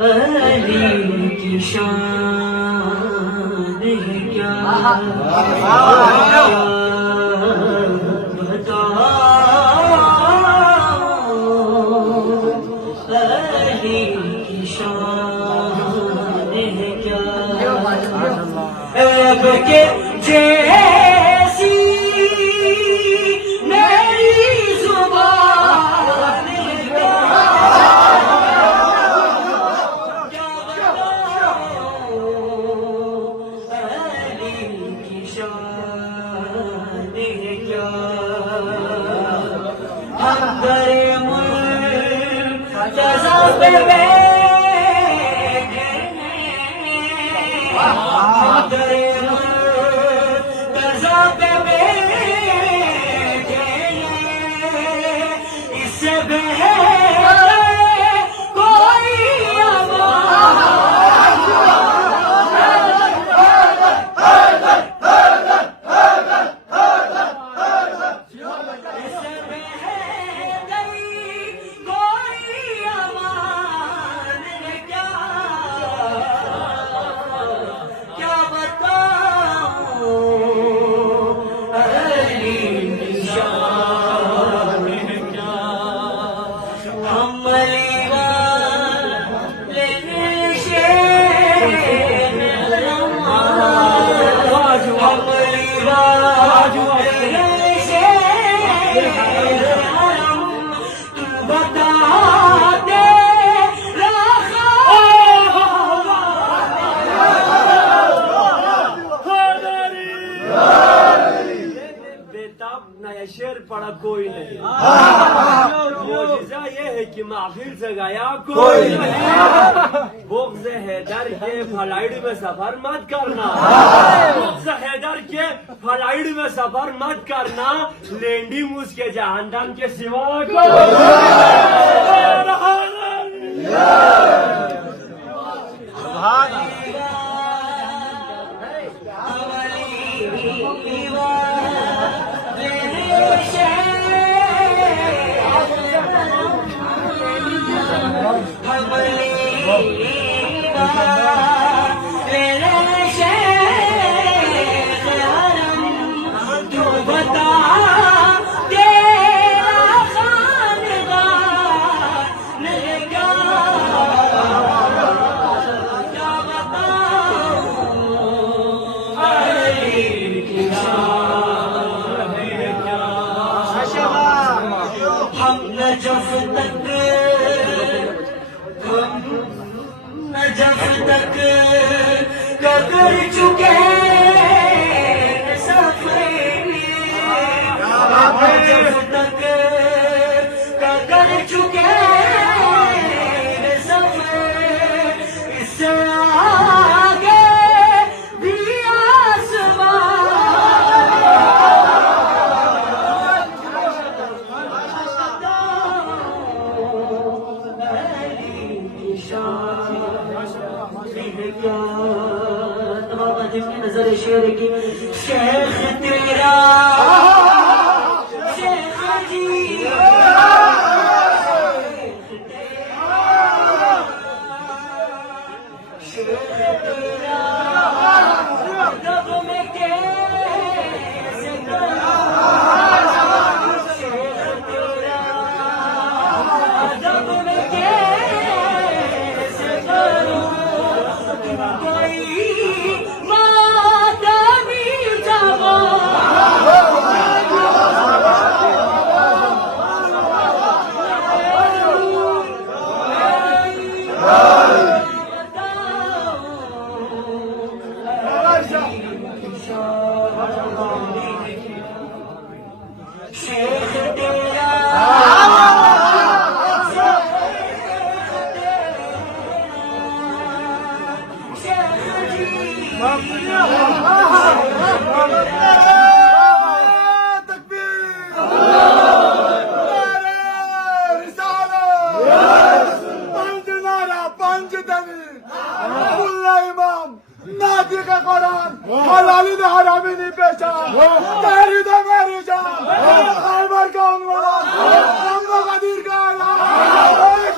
अली की शान क्या बताऊं, अली की शान क्या अब के जैसी मेरी जुबान क्या बताऊं, अली की शान क्या हम दरे मुल्तज़ा पे बैठे हम दरे मुल्तज़ा पे बैठे इससे बेहतर कोई शेर पड़ा कोई नहीं। मौजिज़ा ये है कि महफिल से गया कोई नहीं। बुग़्ज़ हैदर के फ्लाइट में सफर मत करना, बुग़्ज़ हैदर के फ्लाइट में सफर मत करना, लैंडिंग उसके जहन्नम के सिवा जब तक कर चुके सफर, जब तक कर चुके सफर, इससे आगे भी जिसकी नजर शेर की शेख तेरा शेख जी शेख तेरा रब में कैसे शेख तेरा रब में कैसे करूं कोई हलाली ने हरामी नहीं पहचान, तेरी तो मेरी जान, खैबर का उन्वान, रंगो कदीर का ऐलान।